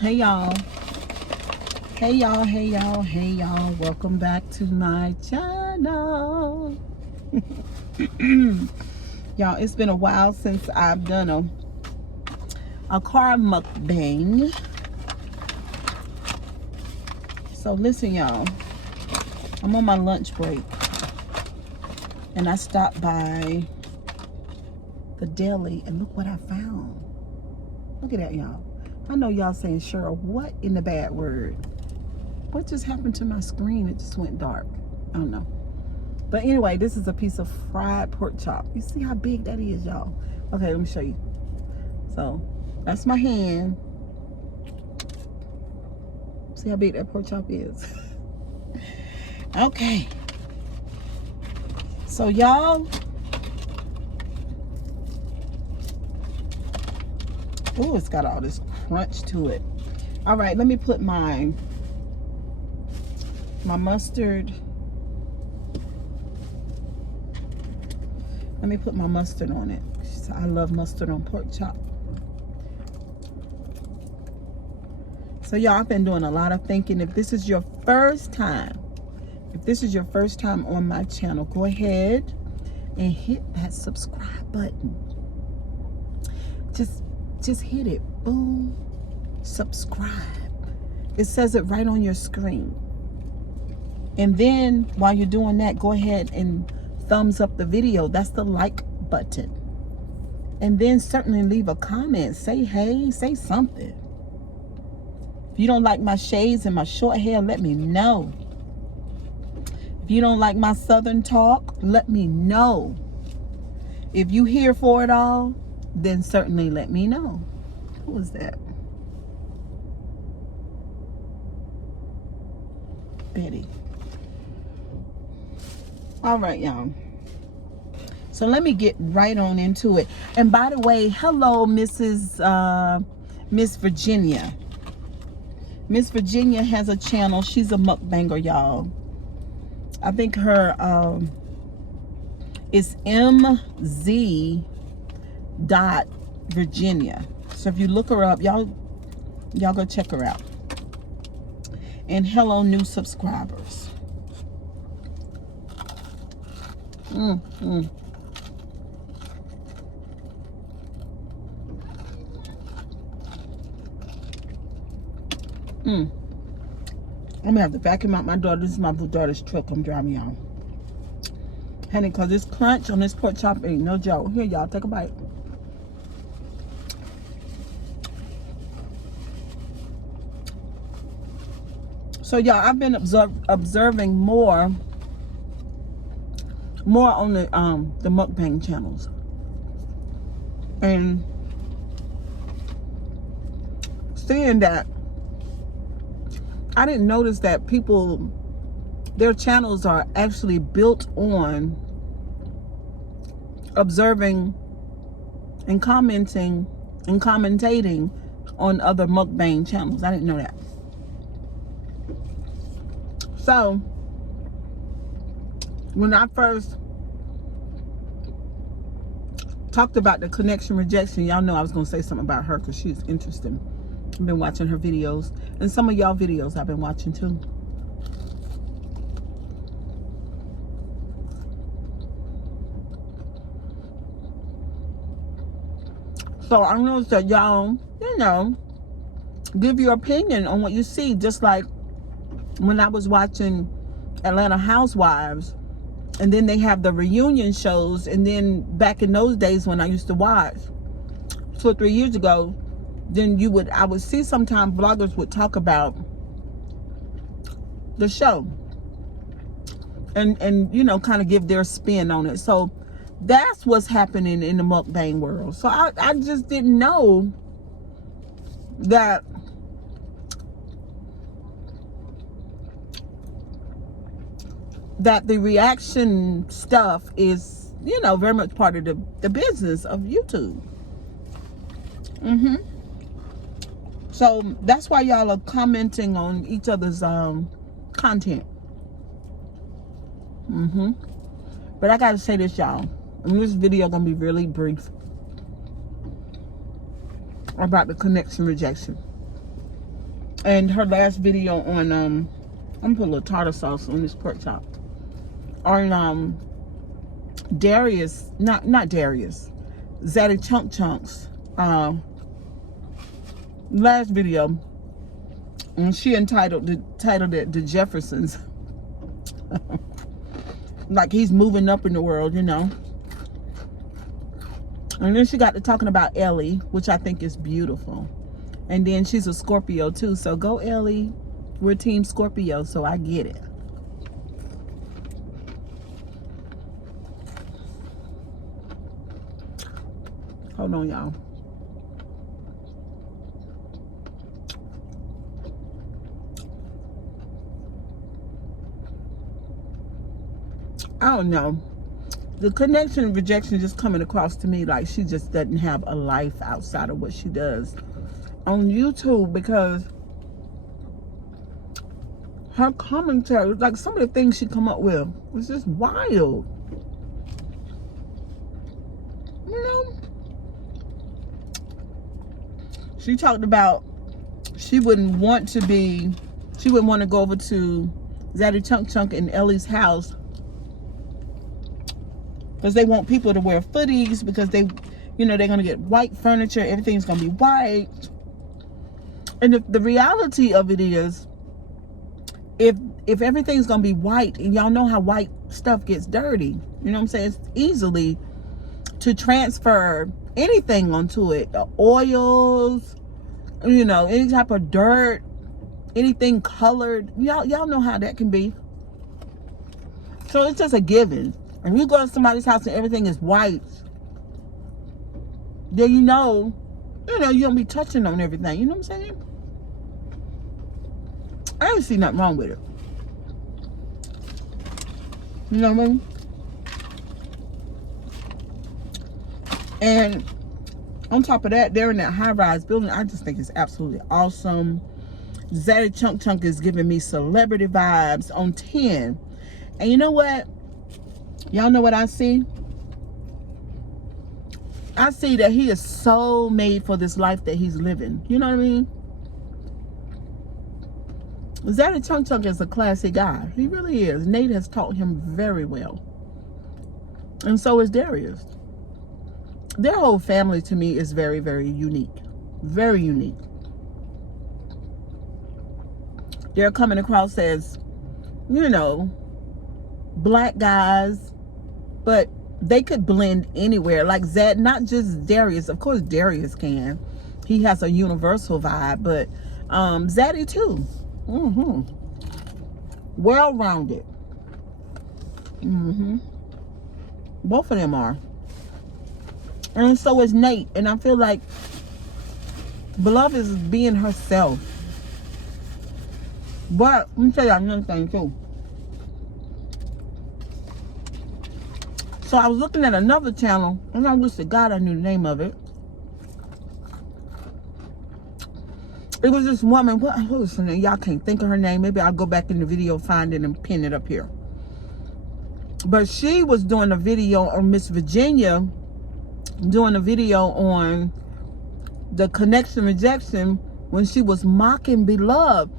Hey y'all. Hey y'all, hey y'all, hey y'all. Welcome back to my channel. Y'all, it's been a while since I've done a car mukbang. So listen y'all, I'm on my lunch break and I stopped by the deli and look what I found. Look at that, y'all. I know y'all saying, Cheryl, what in the bad word? What just happened to my screen? It just went dark. I don't know. But anyway, this is a piece of fried pork chop. You see how big that is, y'all? Okay, let me show you. So, that's my hand. See how big that pork chop is? Okay. So, y'all. Oh, it's got all this crunch to it. All right, let me put my mustard. Let me put my mustard on it. I love mustard on pork chop. So y'all, I've been doing a lot of thinking. If this is your first time on my channel, go ahead and hit that subscribe button. Just hit it. Boom. Subscribe. It says it right on your screen. And then while you're doing that, go ahead and thumbs up the video. That's the like button. And then certainly leave a comment. Say hey, say something. If you don't like my shades and my short hair, let me know. If you don't like my southern talk, let me know. If you here for it all, then certainly let me know. Who was that? Betty. All right, y'all. So let me get right on into it. And by the way, hello, Miss Virginia. Miss Virginia has a channel. She's a mukbanger, y'all. I think her is mz.virginia. So if you look her up, y'all go check her out. And hello, new subscribers. I'm gonna have to vacuum out my daughter. This is my daughter's truck I'm driving, y'all. Honey, cause this crunch on this pork chop ain't no joke. Here, y'all, take a bite. So, y'all, I've been observing more on the mukbang channels, and seeing that, I didn't notice that people, their channels are actually built on observing and commenting and commentating on other mukbang channels. I didn't know that. So when I first talked about the connection rejection, y'all know I was going to say something about her because she's interesting. I've been watching her videos, and some of y'all videos I've been watching too. So I noticed that y'all, give your opinion on what you see. Just like when I was watching Atlanta Housewives, and then they have the reunion shows, and then back in those days when I used to watch 2 or 3 years ago, then I would see sometimes bloggers would talk about the show and kind of give their spin on it. So that's what's happening in the mukbang world. So I just didn't know that the reaction stuff is, very much part of the business of YouTube. So that's why y'all are commenting on each other's content. But I gotta say this, y'all, and this video gonna be really brief, about the connection rejection. And her last video on I'm gonna put a little tartar sauce on this pork chop. On Darius, not Darius, Zaddy Chunks last video, and she titled it The Jeffersons. Like he's moving up in the world, you know. And then she got to talking about Ellie, which I think is beautiful. And then she's a Scorpio too, so go Ellie. We're team Scorpio, so I get it. Hold on, y'all. I don't know. The connection and rejection just coming across to me like she just doesn't have a life outside of what she does on YouTube, because her commentary, like some of the things she come up with, was just wild. You know? She talked about she wouldn't want to go over to Zaddy Chunk and Ellie's house because they want people to wear footies, because they, you know, they're going to get white furniture. Everything's going to be white. And the reality of it is, if everything's going to be white, and y'all know how white stuff gets dirty, you know what I'm saying? It's easily to transfer anything onto it. The oils, you know, any type of dirt, anything colored. Y'all know how that can be. So it's just a given. If you go to somebody's house and everything is white, then you know you don't be touching on everything. You know what I'm saying? I don't see nothing wrong with it. You know what I mean? And on top of that, they're in that high-rise building. I just think it's absolutely awesome. Zaddy Chunk is giving me celebrity vibes on 10. And you know what? Y'all know what I see? I see that he is so made for this life that he's living. You know what I mean? Zaddy Chunk is a classy guy. He really is. Nate has taught him very well. And so is Darius. Their whole family to me is very, very unique. Very unique. They're coming across as, you know, black guys, but they could blend anywhere. Like Zad, not just Darius. Of course, Darius can. He has a universal vibe, but Zaddy too. Well-rounded. Both of them are. And so is Nate. And I feel like Beloved is being herself. But let me tell y'all another thing too. So I was looking at another channel, and I wish to God I knew the name of it. It was this woman. What was her name? Y'all can't think of her name. Maybe I'll go back in the video, find it, and pin it up here. But she was doing a video on Miss Virginia, doing a video on the connection rejection when she was mocking Beloved.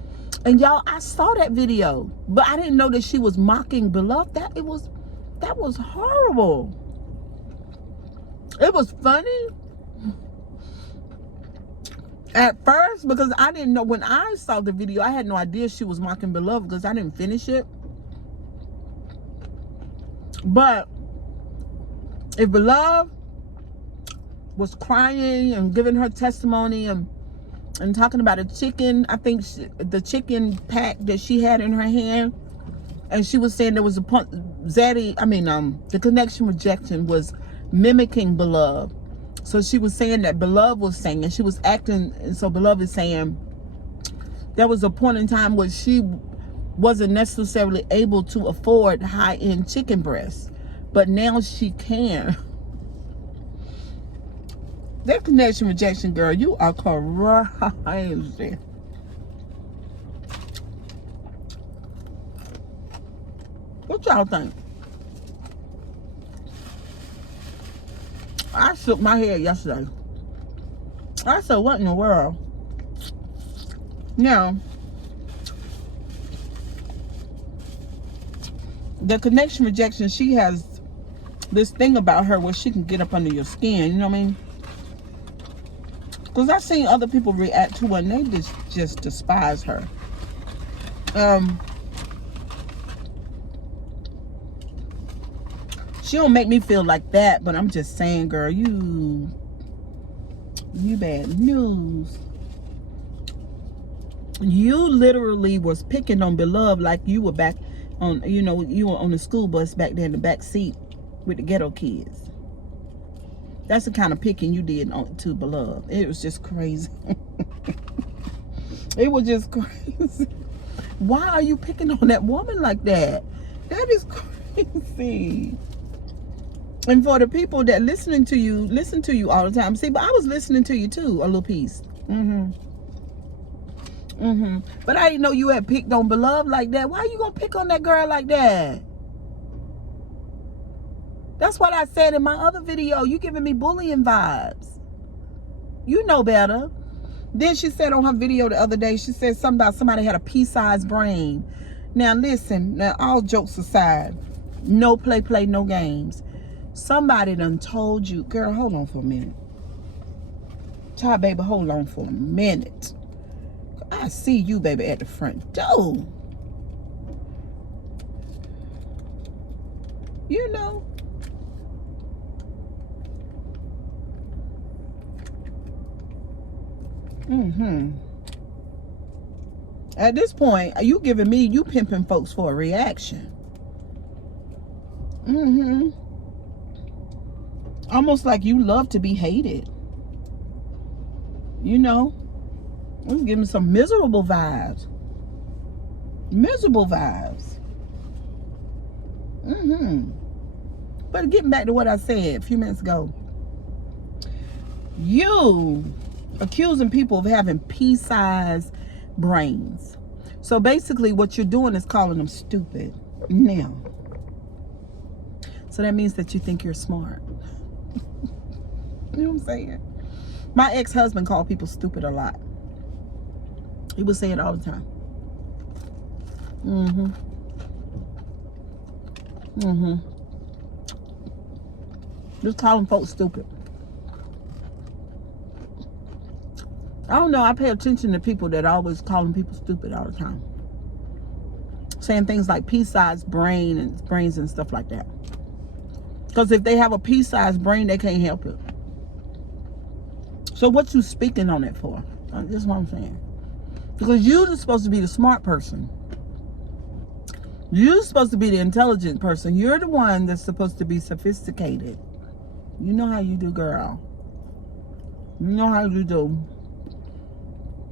And y'all, I saw that video, but I didn't know that she was mocking Beloved. That was horrible. It was funny at first, because I didn't know. When I saw the video, I had no idea she was mocking Beloved because I didn't finish it. But if Beloved was crying and giving her testimony and talking about a chicken, I think the chicken pack that she had in her hand, and she was saying there was the connection rejection was mimicking Beloved. So she was saying that Beloved was saying, and she was acting, and so Beloved is saying there was a point in time where she wasn't necessarily able to afford high-end chicken breasts, but now she can. That connection rejection, girl, you are crazy. What y'all think? I shook my head yesterday. I said, what in the world? Now, the connection rejection, she has this thing about her where she can get up under your skin, you know what I mean? Because I've seen other people react to her and they just despise her. She don't make me feel like that, but I'm just saying, girl, you bad news. You literally was picking on Beloved like you were back on, you know, you were on the school bus back there in the back seat with the ghetto kids. That's the kind of picking you did to Beloved. It was just crazy. It was just crazy. Why are you picking on that woman like that? That is crazy. And for the people that listen to you all the time. See, but I was listening to you too, a little piece. But I didn't know you had picked on Beloved like that. Why are you gonna pick on that girl like that? That's what I said in my other video. You giving me bullying vibes. You know better. Then she said on her video the other day, she said something about somebody had a pea-sized brain. Now listen, now all jokes aside, no play, no games. Somebody done told you, girl, hold on for a minute. Child, baby, hold on for a minute. I see you, baby, at the front door. You know. At this point, you giving me, you pimping folks for a reaction. Almost like you love to be hated. You know. I'm giving some miserable vibes. Miserable vibes. But getting back to what I said a few minutes ago. You accusing people of having pea-sized brains. So basically what you're doing is calling them stupid. Now. So that means that you think you're smart. You know what I'm saying? My ex-husband called people stupid a lot. He would say it all the time. Just calling folks stupid. I don't know. I pay attention to people that are always calling people stupid all the time. Saying things like pea-sized brains and stuff like that. Because if they have a pea-sized brain, they can't help it. So what you speaking on it for? That's what I'm saying. Because you're supposed to be the smart person. You're supposed to be the intelligent person. You're the one that's supposed to be sophisticated. You know how you do, girl. You know how you do.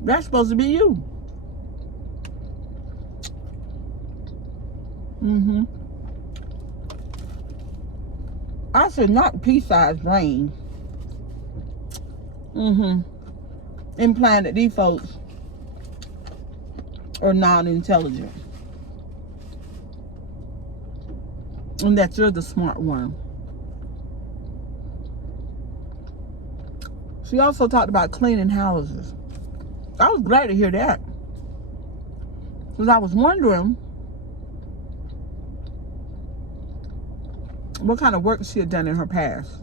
That's supposed to be you. I said not pea-sized brain. Implying that these folks are not intelligent. And that you're the smart one. She also talked about cleaning houses. I was glad to hear that. Because I was wondering what kind of work she had done in her past.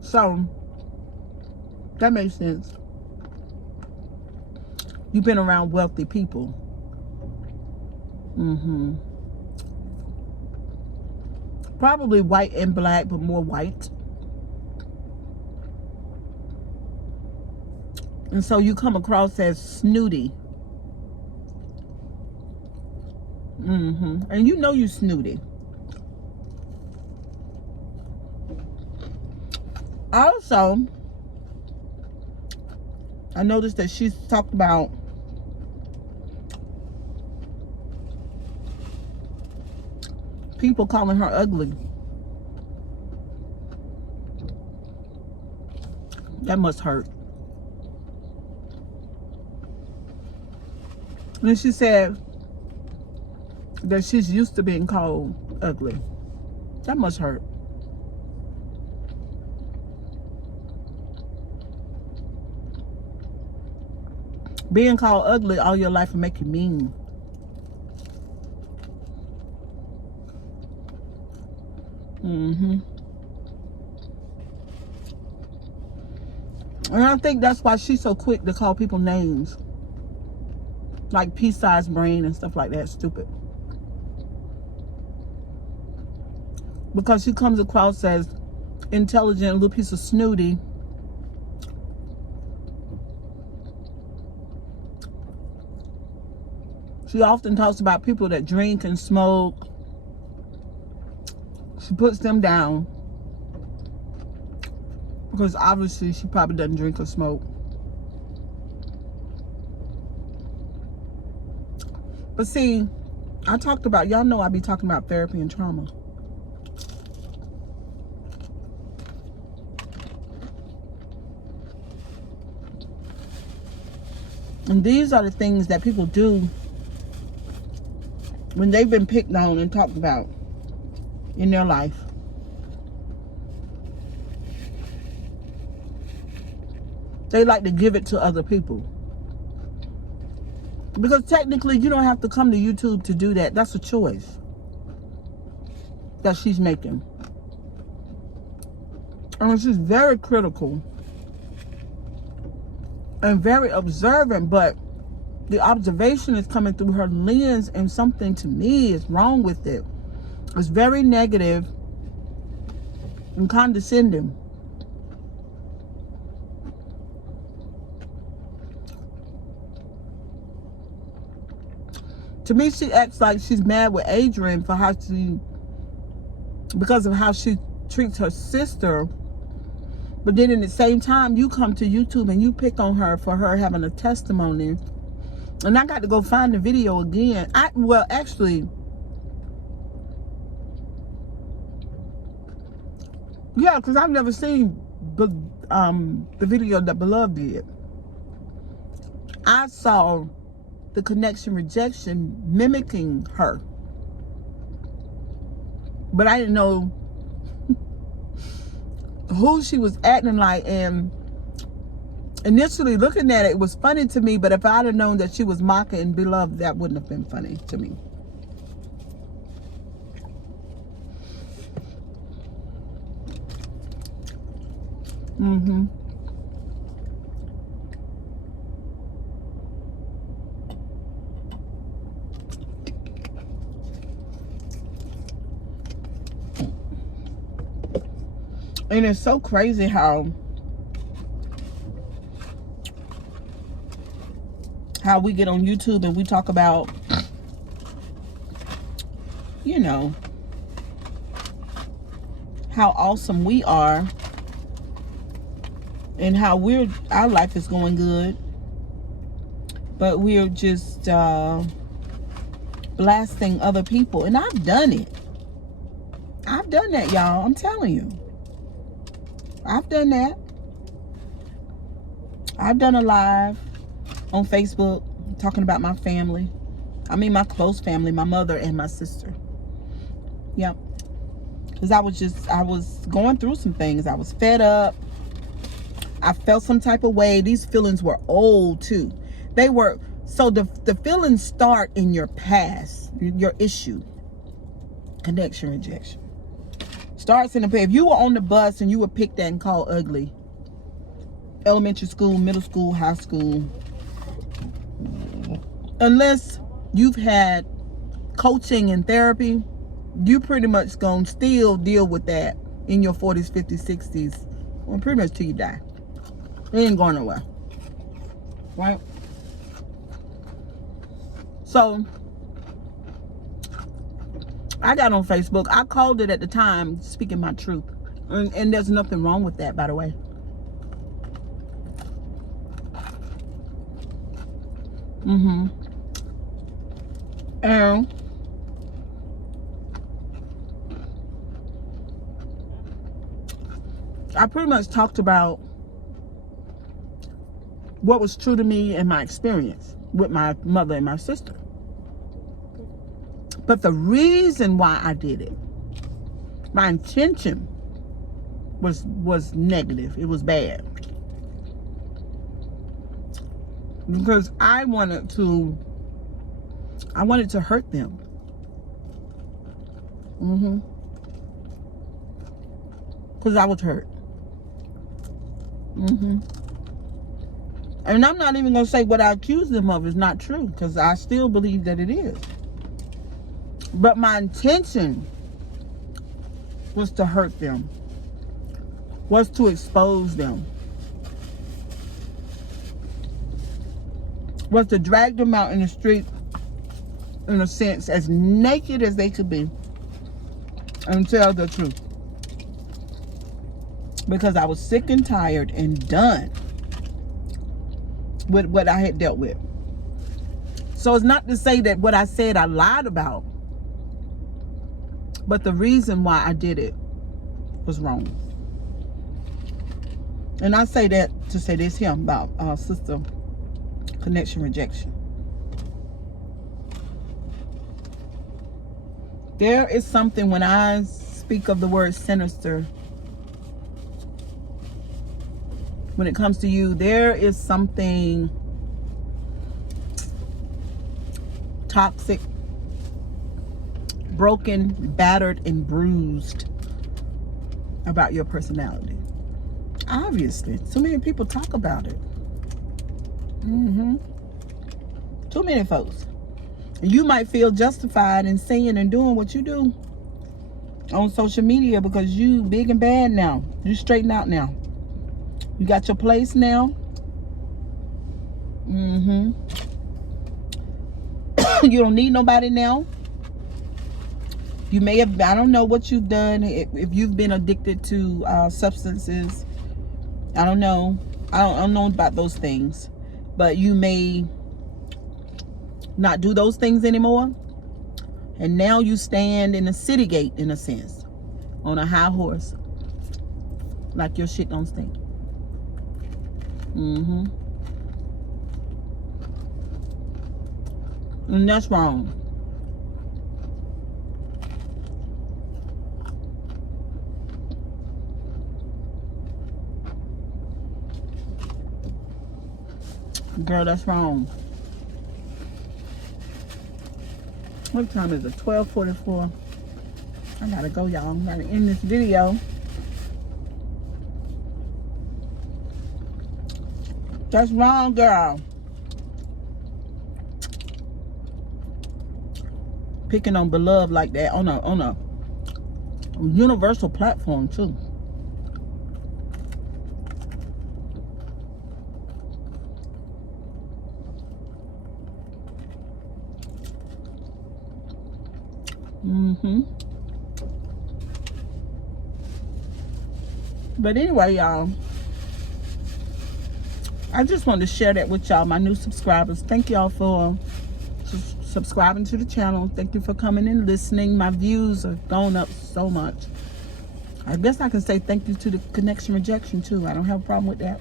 So, that makes sense. You've been around wealthy people. Probably white and black, but more white. And so you come across as snooty. And you know you snooty. Also, I noticed that she's talked about people calling her ugly. That must hurt. And she said that she's used to being called ugly. That must hurt. Being called ugly all your life will make you mean. And I think that's why she's so quick to call people names. Like pea-sized brain and stuff like that. Stupid. Because she comes across as intelligent, a little piece of snooty. She often talks about people that drink and smoke. She puts them down. Because obviously she probably doesn't drink or smoke. But see, I talked about, y'all know I be talking about therapy and trauma. And these are the things that people do when they've been picked on and talked about in their life. They like to give it to other people. Because technically, you don't have to come to YouTube to do that. That's a choice that she's making. And she's very critical and very observant, but the observation is coming through her lens, and something to me is wrong with it. It's very negative and condescending. To me, she acts like she's mad with Adrian for because of how she treats her sister. But then at the same time, you come to YouTube and you pick on her for her having a testimony. And I got to go find the video again. Actually, yeah, because I've never seen the video that Beloved did. I saw the connection rejection mimicking her. But I didn't know who she was acting like, and initially looking at it, it was funny to me, but if I'd have known that she was mocking Beloved, that wouldn't have been funny to me. And it's so crazy how we get on YouTube and we talk about, you know, how awesome we are and how our life is going good, but we're just blasting other people. And I've done it. I've done that, y'all. I'm telling you. I've done that. I've done a live on Facebook talking about my family. I mean, my close family, my mother and my sister. Yep. Because I was going through some things. I was fed up. I felt some type of way. These feelings were old too. They were, so the feelings start in your past, your issue. Connection rejection. Starts in the past. If you were on the bus and you were picked at and called ugly, elementary school, middle school, high school, unless you've had coaching and therapy, you pretty much gonna still deal with that in your 40s, 50s, 60s, well, pretty much till you die. It ain't going nowhere, right? So I got on Facebook. I called it at the time speaking my truth, and there's nothing wrong with that, by the way. And I pretty much talked about what was true to me and my experience with my mother and my sister. But the reason why I did it, my intention was negative. It was bad. because I wanted to hurt them. Because I was hurt. And I'm not even going to say what I accuse them of is not true, because I still believe that it is. But my intention was to hurt them, was to expose them, was to drag them out in the street, in a sense, as naked as they could be, and tell the truth. Because I was sick and tired and done with what I had dealt with. So it's not to say that what I said I lied about, but the reason why I did it was wrong. And I say that to say this here about Sister Connection Rejection. There is something, when I speak of the word sinister, when it comes to you, there is something toxic, broken, battered, and bruised about your personality. Obviously, too many people talk about it. Too many folks. And you might feel justified in saying and doing what you do on social media because you big and bad now. You straighten out now. You got your place now. You don't need nobody now. You may have, I don't know what you've done. If you've been addicted to substances, I don't know. I don't know about those things. But you may not do those things anymore. And now you stand in a city gate, in a sense, on a high horse, like your shit don't stink. And that's wrong. Girl, that's wrong. What time is it? 12:44. I gotta go, y'all. I'm gotta end this video. That's wrong, girl. Picking on beloved like that on a universal platform too. But anyway, y'all, I just wanted to share that with y'all, my new subscribers. Thank y'all for subscribing to the channel. Thank you for coming and listening. My views have gone up so much. I guess I can say thank you to the Connection Rejection too. I don't have a problem with that.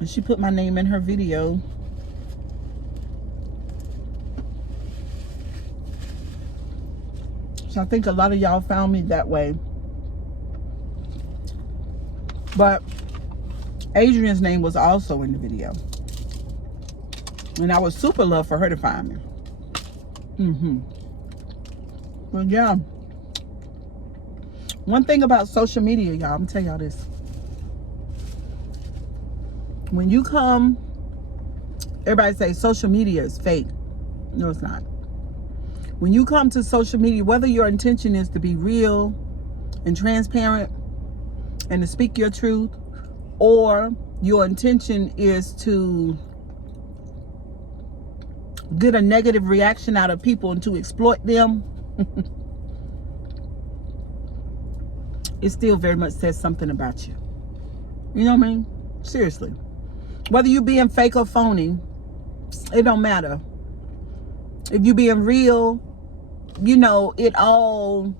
And she put my name in her video. So I think a lot of y'all found me that way. But Adrian's name was also in the video. And I would super love for her to find me. But yeah. One thing about social media, y'all, I'm gonna tell y'all this. When you come, everybody say social media is fake. No, it's not. When you come to social media, whether your intention is to be real and transparent and to speak your truth, or your intention is to get a negative reaction out of people and to exploit them, it still very much says something about you. You know what I mean? Seriously. Whether you being fake or phony, it don't matter. If you being real, you know, it all,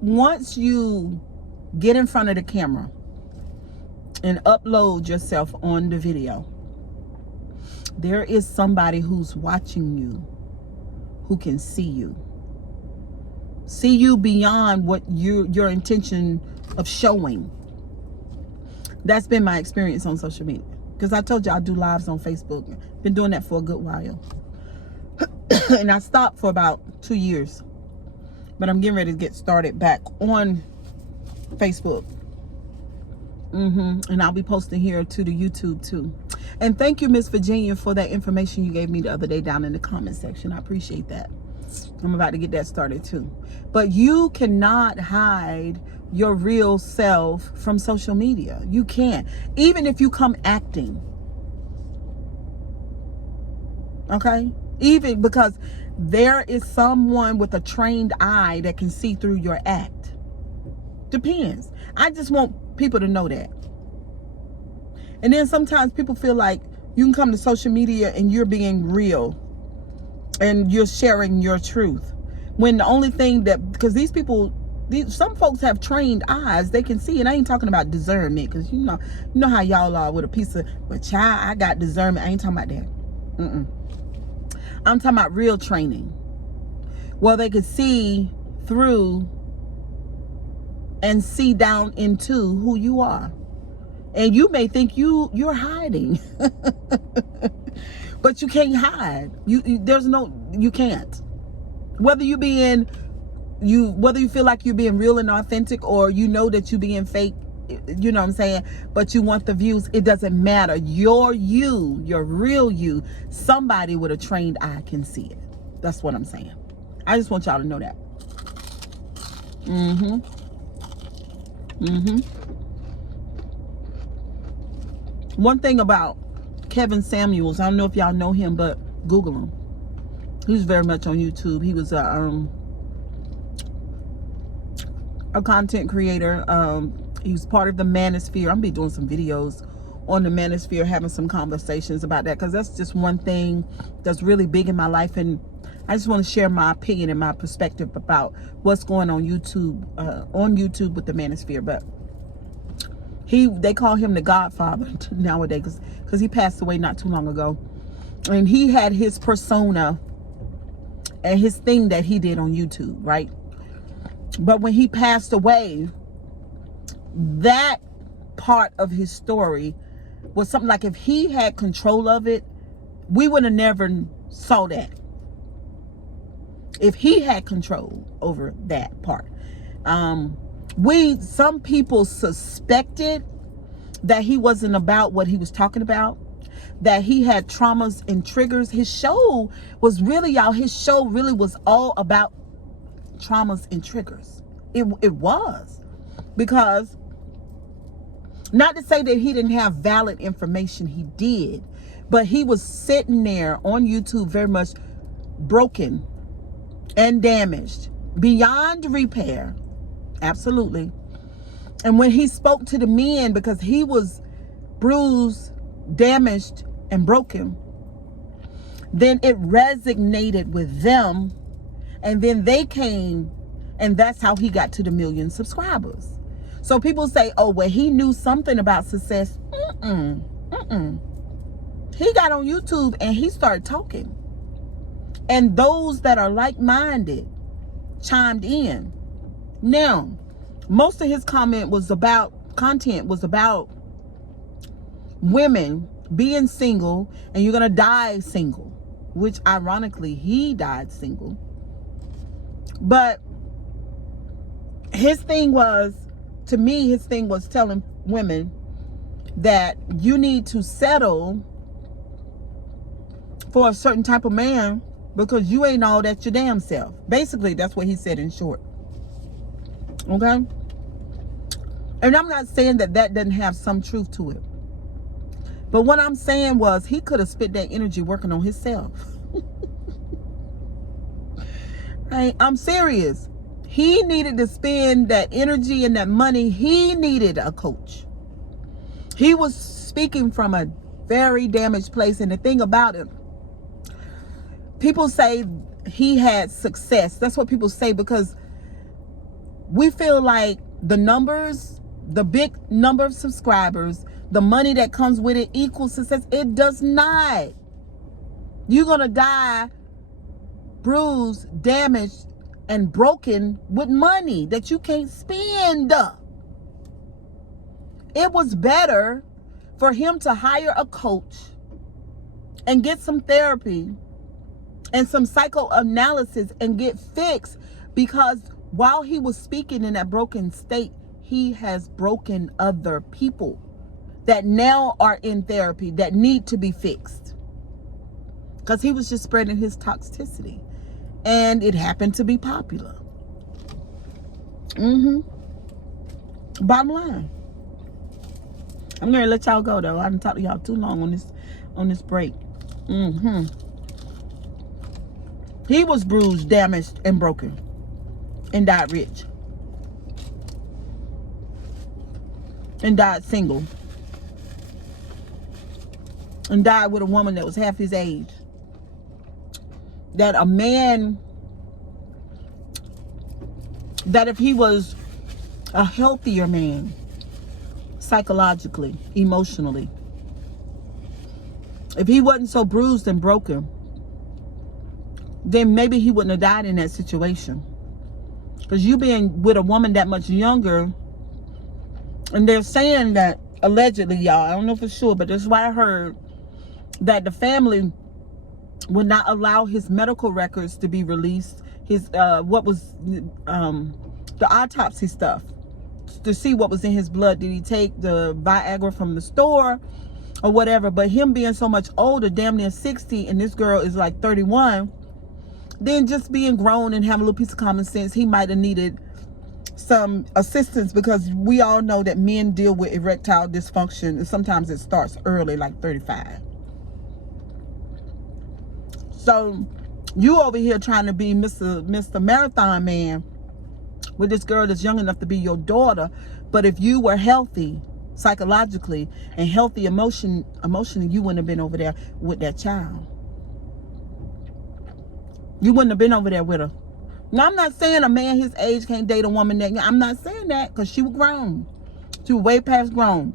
once you get in front of the camera and upload yourself on the video, there is somebody who's watching you, who can see you beyond what your intention of showing. That's been my experience on social media. Because I told you I do lives on Facebook. Been doing that for a good while. And I stopped for about 2 years. But I'm getting ready to get started back on Facebook. And I'll be posting here to the YouTube too. And thank you, Miss Virginia, for that information you gave me the other day down in the comment section. I appreciate that. I'm about to get that started too. But you cannot hide your real self from social media. You can't. Even if you come acting. Okay? Even because there is someone with a trained eye that can see through your act. Depends. I just want people to know that. And then sometimes people feel like you can come to social media and you're being real and you're sharing your truth, when the only thing that, because these people, some folks have trained eyes, they can see. And I ain't talking about discernment, because you know how y'all are with a piece of, but child, I got discernment. I ain't talking about that. I'm talking about real training, well, they could see through and see down into who you are. And you may think you're hiding. But you can't hide. You can't. Whether you feel like you're being real and authentic, or you know that you're being fake, you know what I'm saying, but you want the views, it doesn't matter. Your real you, somebody with a trained eye can see it. That's what I'm saying. I just want y'all to know that. One thing about Kevin Samuels, I don't know if y'all know him, but Google him. He's very much on YouTube. He was a content creator. He was part of the Manosphere. I'm gonna be doing some videos on the Manosphere, having some conversations about that, because that's just one thing that's really big in my life, and I just want to share my opinion and my perspective about what's going on YouTube with the Manosphere. But they call him the Godfather nowadays, because he passed away not too long ago, and he had his persona and his thing that he did on YouTube, right? But when he passed away, that part of his story was something like, if he had control of it, we would have never saw that. If he had control over that part. Some people suspected that he wasn't about what he was talking about, that he had traumas and triggers. His show was really, y'all, was all about traumas and triggers. It was. Because, not to say that he didn't have valid information, he did, but he was sitting there on YouTube very much broken and damaged beyond repair. Absolutely. And when he spoke to the men, because he was bruised, damaged, and broken, then it resonated with them, and then they came, and that's how he got to the 1 million subscribers. So people say, oh, well, he knew something about success. He got on YouTube and he started talking, and those that are like-minded chimed in. Now, most of his content was about women being single, and you're gonna die single, which ironically he died single. But his thing was telling women that you need to settle for a certain type of man, because you ain't all that your damn self. Basically, that's what he said in short. Okay? And I'm not saying that doesn't have some truth to it. But what I'm saying was, he could have spent that energy working on himself. I'm serious. He needed to spend that energy and that money. He needed a coach. He was speaking from a very damaged place. And the thing about it, people say he had success. That's what people say, because we feel like the numbers, the big number of subscribers, the money that comes with it equals success. It does not. You're going to die bruised, damaged, and broken with money that you can't spend. It was better for him to hire a coach and get some therapy and some psychoanalysis and get fixed, because while he was speaking in that broken state, he has broken other people that now are in therapy that need to be fixed, because he was just spreading his toxicity and it happened to be popular. Bottom line, I'm gonna let y'all go though. I didn't talk to y'all too long on this break. He was bruised, damaged, and broken, and died rich, and died single, and died with a woman that was half his age. That a man, that if he was a healthier man, psychologically, emotionally, if he wasn't so bruised and broken, then maybe he wouldn't have died in that situation. Because you being with a woman that much younger, and they're saying that allegedly, y'all, I don't know for sure, but that's what I heard, that the family would not allow his medical records to be released, his what was the autopsy stuff, to see what was in his blood. Did he take the Viagra from the store or whatever? But him being so much older, damn near 60, and this girl is like 31, then just being grown and having a little piece of common sense, he might have needed some assistance, because we all know that men deal with erectile dysfunction, and sometimes it starts early, like 35. So you over here trying to be Mr. Marathon Man with this girl that's young enough to be your daughter. But if you were healthy psychologically and healthy emotionally, you wouldn't have been over there with that child. You wouldn't have been over there with her. Now, I'm not saying a man his age can't date a woman that, I'm not saying that, because she was grown. She was way past grown.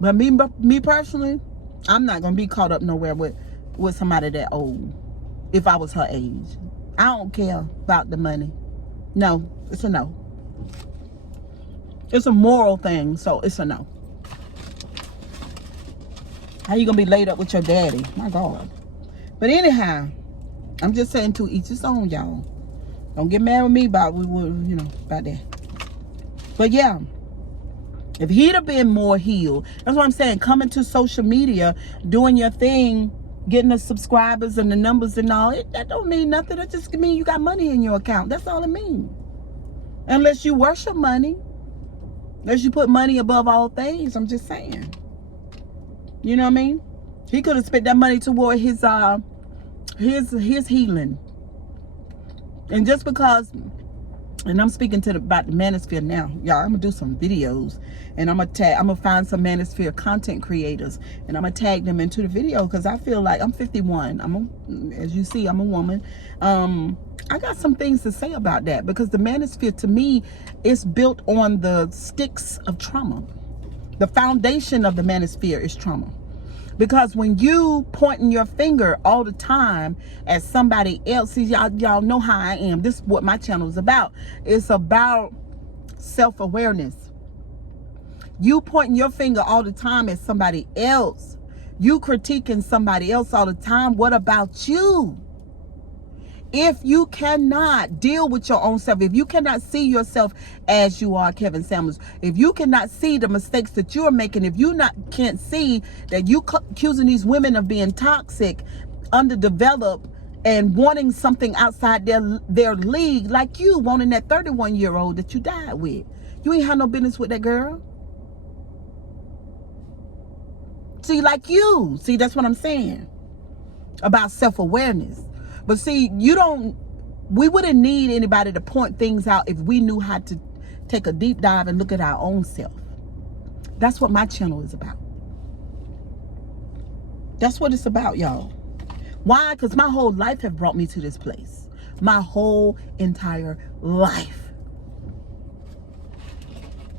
But me personally, I'm not going to be caught up nowhere with somebody that old if I was her age. I don't care about the money. No, it's a no. It's a moral thing, so it's a no. How you gonna be laid up with your daddy? My God. But anyhow, I'm just saying, to each his own, y'all. Don't get mad with me about about that. But yeah, if he'd have been more healed, that's what I'm saying. Coming to social media, doing your thing, getting the subscribers and the numbers and all, that don't mean nothing. That just mean you got money in your account. That's all it means. Unless you worship money, unless you put money above all things. I'm just saying. You know what I mean? He could have spent that money toward his healing. And just because, and I'm speaking about the manosphere now, y'all. I'm gonna do some videos, and I'm gonna find some manosphere content creators, and I'm gonna tag them into the video, because I feel like I'm 51. As you see, I'm a woman. I got some things to say about that, because the manosphere, to me, is built on the sticks of trauma. The foundation of the manosphere is trauma. Because when you pointing your finger all the time at somebody else, see, y'all know how I am. This is what my channel is about. It's about self-awareness. You pointing your finger all the time at somebody else. You critiquing somebody else all the time. What about you? If you cannot deal with your own self, if you cannot see yourself as you are, Kevin Samuels, if you cannot see the mistakes that you're making, if you can't see that you accusing these women of being toxic, underdeveloped, and wanting something outside their league, like you wanting that 31-year-old that you died with, you ain't had no business with that girl. See, like you, see, that's what I'm saying about self-awareness. But see, we wouldn't need anybody to point things out if we knew how to take a deep dive and look at our own self. That's what my channel is about. That's what it's about, y'all. Why? Because my whole life have brought me to this place. My whole entire life.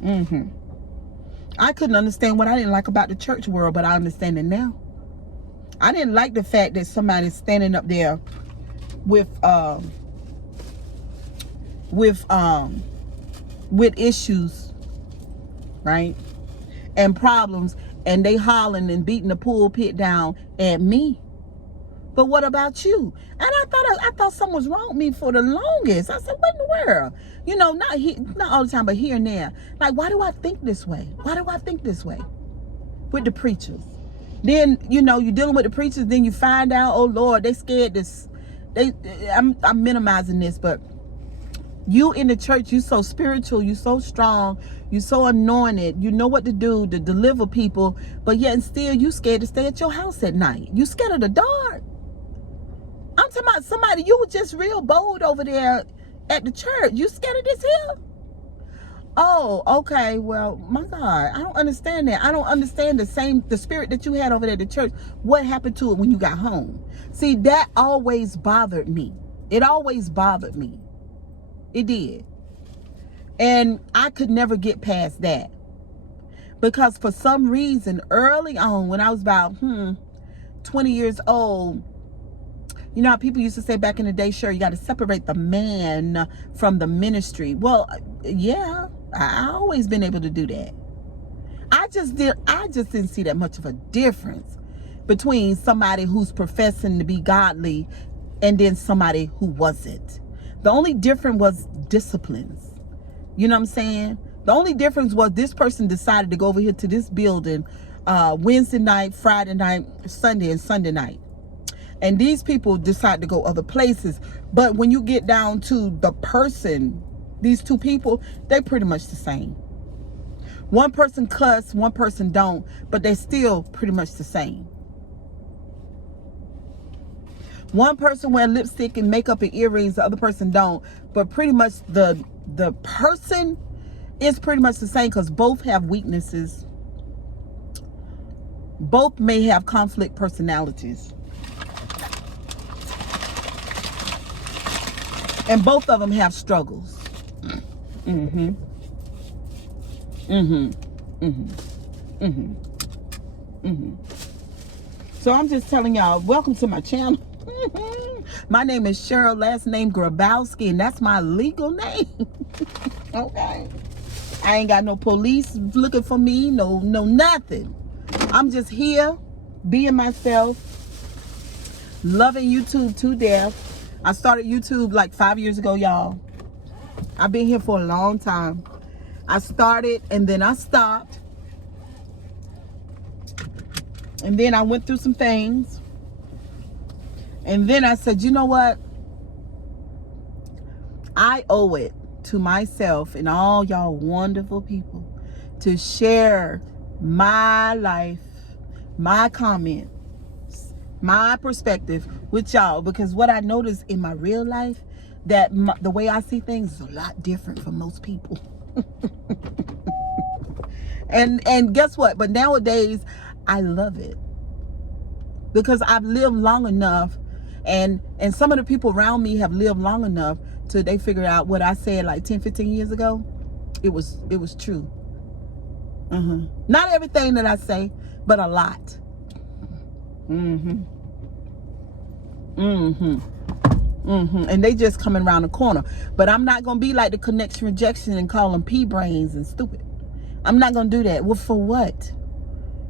I couldn't understand what I didn't like about the church world, but I understand it now. I didn't like the fact that somebody's standing up there with issues, right? and problems, and they hollering and beating the pulpit down at me. But what about you? And I thought something was wrong with me for the longest. I said, what in the world? You know, not all the time, but here and there. Like, why do I think this way? Why do I think this way? With the preachers. Then, you know, you're dealing with the preachers, then you find out, oh Lord, they scared this. I'm minimizing this, but you in the church, you so spiritual, you so strong, you so anointed, you know what to do to deliver people, but yet and still you scared to stay at your house at night. You scared of the dark. I'm talking about somebody, you were just real bold over there at the church. You scared of this here? Oh, okay. Well, my God, I don't understand that. I don't understand the spirit that you had over there at the church. What happened to it when you got home? See, that always bothered me. It always bothered me. It did. And I could never get past that. Because for some reason, early on, when I was about 20 years old, you know how people used to say back in the day, sure, you got to separate the man from the ministry. Well, yeah, I always been able to do that. I just didn't see that much of a difference between somebody who's professing to be godly and then somebody who wasn't. The only difference was disciplines. You know what I'm saying? The only difference was this person decided to go over here to this building Wednesday night, Friday night, Sunday, and Sunday night. And these people decide to go other places. But when you get down to the person, these two people, they're pretty much the same. One person cuss, one person don't, but they're still pretty much the same. One person wear lipstick and makeup and earrings, the other person don't. But pretty much the person is pretty much the same because both have weaknesses. Both may have conflict personalities. And both of them have struggles. So I'm just telling y'all, welcome to my channel. My name is Cheryl, last name Grabowski, and that's my legal name. Okay. I ain't got no police looking for me, no nothing. I'm just here, being myself, loving YouTube to death. I started YouTube like 5 years ago, y'all. I've been here for a long time. I started and then I stopped. And then I went through some things. And then I said, you know what? I owe it to myself and all y'all wonderful people to share my life, my comments, my perspective with y'all, because what I noticed in my real life, that the way I see things is a lot different from most people. and guess what? But nowadays I love it because I've lived long enough, and some of the people around me have lived long enough till they figure out what I said like 10-15 years ago. It was true. Not everything that I say, but a lot. And they just coming around the corner. But I'm not gonna be like the connection rejection and call them pea brains and stupid. I'm not gonna do that. Well, for what?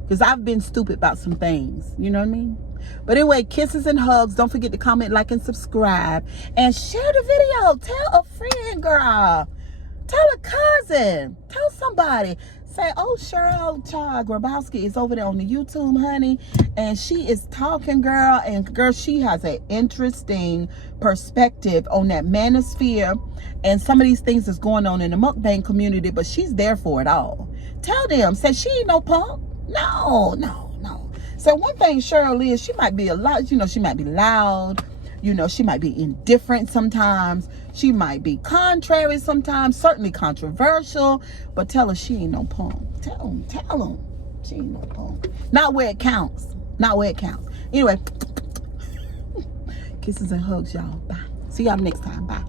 Because I've been stupid about some things. You know what I mean? But anyway, kisses and hugs. Don't forget to comment, like, and subscribe. And share the video. Tell a friend, girl. Tell a cousin. Tell somebody. Say, oh, Cheryl Grabowski is over there on the YouTube, honey. And she is talking, girl. And girl, she has an interesting perspective on that manosphere and some of these things that's going on in the mukbang community. But she's there for it all. Tell them. Say, she ain't no punk. No. So one thing Cheryl is, she might be a lot, you know, she might be loud. You know, she might be indifferent sometimes. She might be contrary sometimes, certainly controversial. But tell her she ain't no punk. Tell them. She ain't no punk. Not where it counts. Not where it counts. Anyway, kisses and hugs, y'all. Bye. See y'all next time. Bye.